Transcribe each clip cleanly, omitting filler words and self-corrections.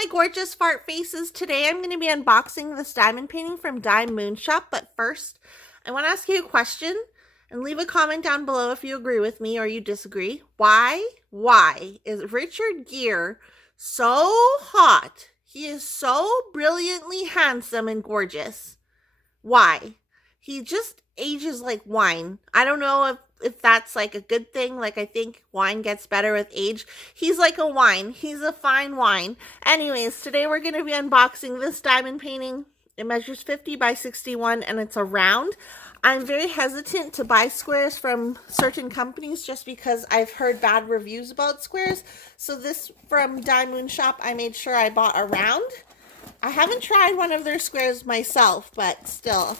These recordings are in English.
my gorgeous fart faces. Today I'm going to be unboxing this diamond painting from DIYMoon Shop, but first I want to ask you a question and leave a comment down below if you agree with me or you disagree. Why is Richard Gere so hot? He is so brilliantly handsome and gorgeous. Why? He just ages like wine. I don't know if that's like a good thing. Like, I think wine gets better with age. He's like a wine. He's a fine wine. Anyways, today we're going to be unboxing this diamond painting. It measures 50 by 61 and it's a round. I'm very hesitant to buy squares from certain companies just because I've heard bad reviews about squares. So this from DIYMoon Shop, I made sure I bought a round. I haven't tried one of their squares myself, but still.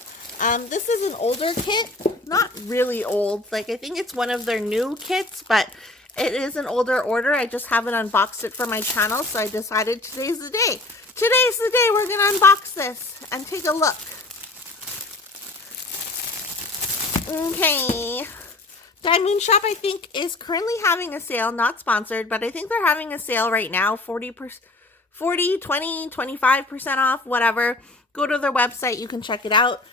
This is an older kit. Not really old. Like, I think it's one of their new kits, but it is an older order. I just haven't unboxed it for my channel, so I decided today's the day. Today's the day we're going to unbox this and take a look. Okay. DIYMoon Shop, I think, is currently having a sale. Not sponsored, but I think they're having a sale right now. 40, 20, 25% off, whatever. Go to their website. You can check it out.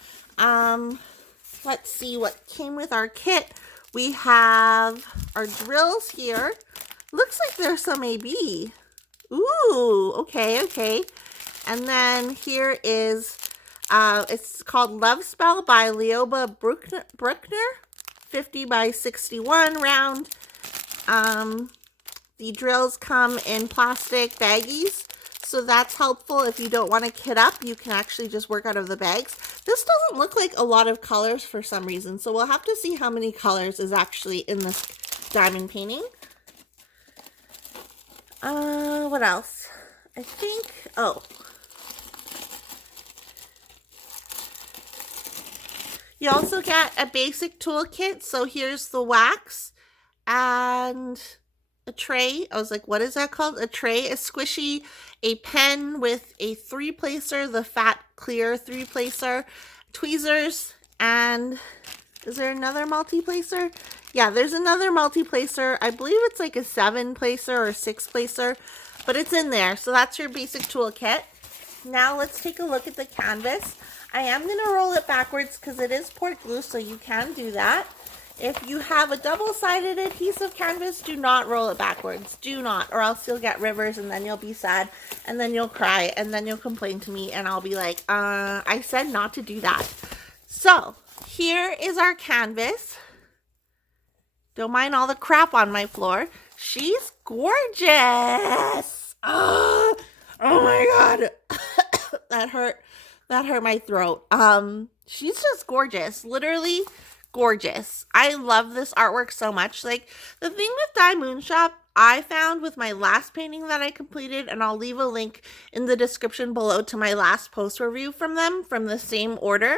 Let's see what came with our kit. We have our drills here. Looks like there's some AB. Ooh, okay. And then here is, it's called Love Spell by Lioba Bruckner. 50 by 61 round. The drills come in plastic baggies, so that's helpful. If you don't want to kit up, you can actually just work out of the bags. This doesn't look like a lot of colors for some reason, so we'll have to see how many colors is actually in this diamond painting. What else? I think, you also get a basic toolkit. So here's the wax and a tray. I was like, what is that called? A tray, a squishy, a pen with a three-placer, the fat clear three-placer, tweezers, and is there another multi-placer? Yeah, there's another multi-placer. I believe it's like a 7-placer or 6-placer, but it's in there. So that's your basic toolkit. Now let's take a look at the canvas. I am going to roll it backwards because it is port glue, so you can do that. If you have a double-sided adhesive canvas, do not roll it backwards. Do not, or else you'll get rivers, and then you'll be sad, and then you'll cry, and then you'll complain to me, and I'll be like, I said not to do that. So, here is our canvas. Don't mind all the crap on my floor. She's gorgeous. Oh my God. That hurt my throat. She's just gorgeous. Literally gorgeous. I love this artwork so much. Like, the thing with DIYMoon Shop, I found with my last painting that I completed, and I'll leave a link in the description below to my last post review from them from the same order,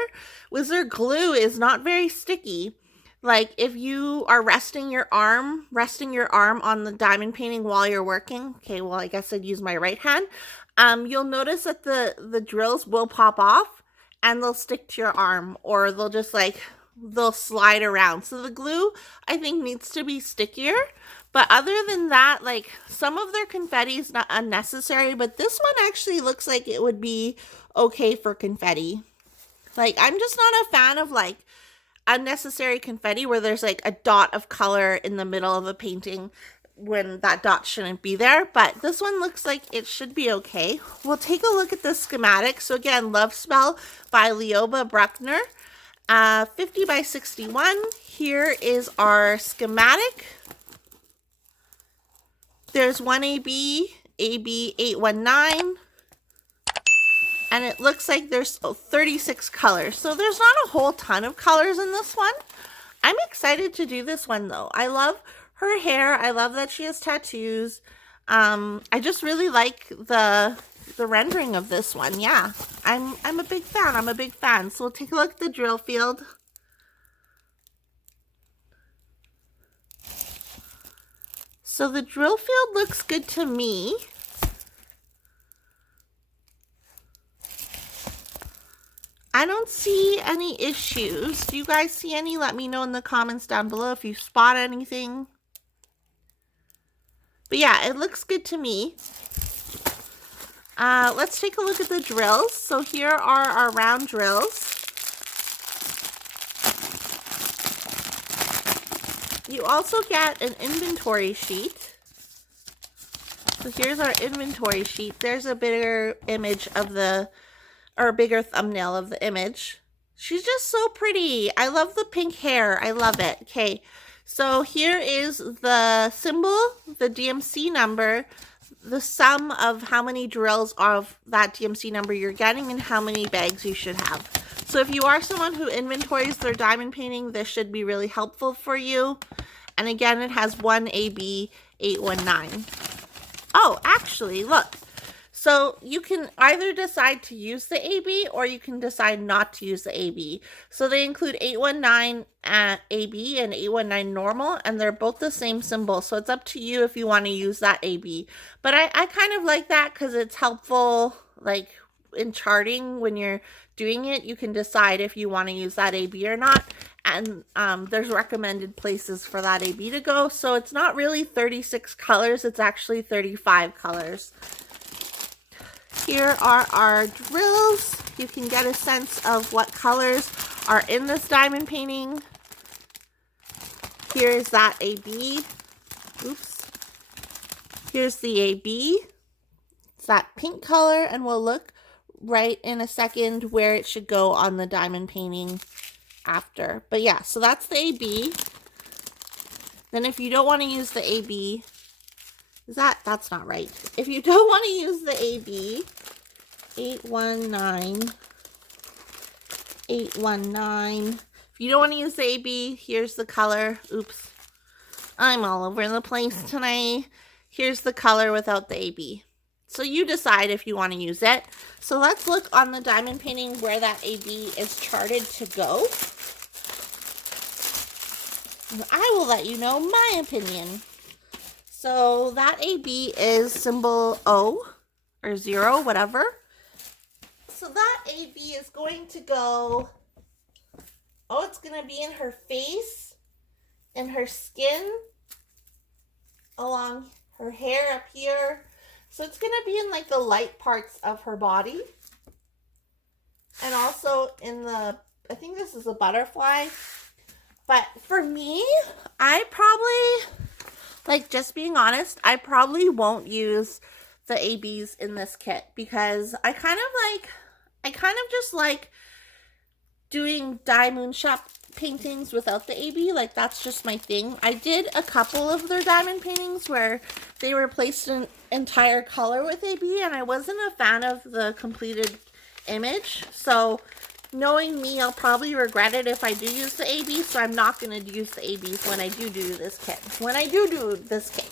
was their glue is not very sticky. Like, if you are resting your arm on the diamond painting while you're working, okay, well, I guess I'd use my right hand, you'll notice that the drills will pop off and they'll stick to your arm, or they'll just like, they'll slide around. So the glue, I think, needs to be stickier. But other than that, like, some of their confetti is not unnecessary, but this one actually looks like it would be okay for confetti. Like, I'm just not a fan of like unnecessary confetti where there's like a dot of color in the middle of a painting when that dot shouldn't be there. But this one looks like it should be okay. We'll take a look at the schematic. So again, Love Spell by Lioba Bruckner. 50 by 61. Here is our schematic. There's one AB 819. And it looks like there's 36 colors. So there's not a whole ton of colors in this one. I'm excited to do this one though. I love her hair. I love that she has tattoos. I just really like the rendering of this one. Yeah, I'm a big fan. So we'll take a look at the drill field. So the drill field looks good to me. I don't see any issues. Do you guys see any? Let me know in the comments down below if you spot anything. But yeah, it looks good to me. Let's take a look at the drills. So here are our round drills. You also get an inventory sheet. So here's our inventory sheet. There's a bigger image of the, or a bigger thumbnail of the image. She's just so pretty. I love the pink hair. I love it. Okay, so here is the symbol, the DMC number, the sum of how many drills of that DMC number you're getting and how many bags you should have. So if you are someone who inventories their diamond painting, this should be really helpful for you. And again, it has 1AB819. Oh, actually, look. So you can either decide to use the AB or you can decide not to use the AB. So they include 819 AB and 819 normal, and they're both the same symbol. So it's up to you if you want to use that AB. But I kind of like that because it's helpful, like in charting when you're doing it, you can decide if you want to use that AB or not. And there's recommended places for that AB to go. So it's not really 36 colors, it's actually 35 colors. Here are our drills. You can get a sense of what colors are in this diamond painting. Here is that AB. Oops. Here's the AB. It's that pink color, and we'll look right in a second where it should go on the diamond painting after. But yeah, so that's the AB. Then if you don't want to use the AB, that's not right. If you don't want to use the AB, 819, 819. If you don't want to use the AB, here's the color. Oops, I'm all over the place tonight. Here's the color without the AB. So you decide if you want to use it. So let's look on the diamond painting where that AB is charted to go. And I will let you know my opinion. So that AB is symbol O or 0, whatever. So that AB is going to go, oh, it's going to be in her face, in her skin, along her hair up here. So it's going to be in like the light parts of her body. And also in the, I think this is a butterfly. But for me, I probably, like, just being honest, I probably won't use the ABs in this kit because I kind of just like doing DIYMoon Shop paintings without the AB. Like, that's just my thing. I did a couple of their diamond paintings where they replaced an entire color with AB, and I wasn't a fan of the completed image. So knowing me, I'll probably regret it if I do use the AB, so I'm not going to use the ABs when I do this kit. When I do this kit.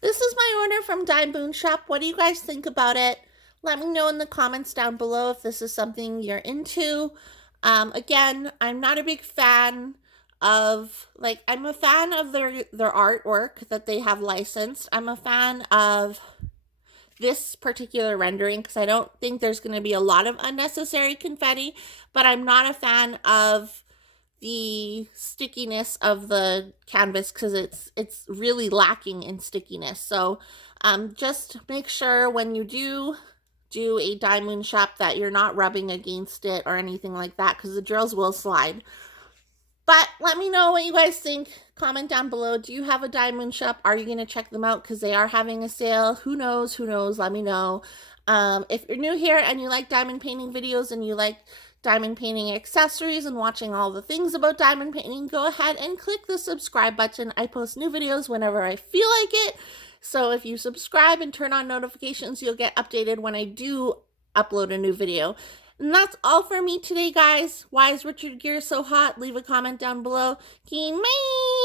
This is my order from DIYMoon Shop. What do you guys think about it? Let me know in the comments down below if this is something you're into. Again, I'm not a big fan of, like, I'm a fan of their artwork that they have licensed. I'm a fan of this particular rendering because I don't think there's going to be a lot of unnecessary confetti, but I'm not a fan of the stickiness of the canvas because it's really lacking in stickiness. So just make sure when you do a DIYMoon Shop that you're not rubbing against it or anything like that because the drills will slide. But let me know what you guys think. Comment down below. Do you have a DIYMoon Shop? Are you going to check them out because they are having a sale? Who knows? Let me know. If you're new here and you like diamond painting videos and you like diamond painting accessories and watching all the things about diamond painting, go ahead and click the subscribe button. I post new videos whenever I feel like it. So if you subscribe and turn on notifications, you'll get updated when I do upload a new video. And that's all for me today, guys. Why is Richard Gere so hot? Leave a comment down below. Bye.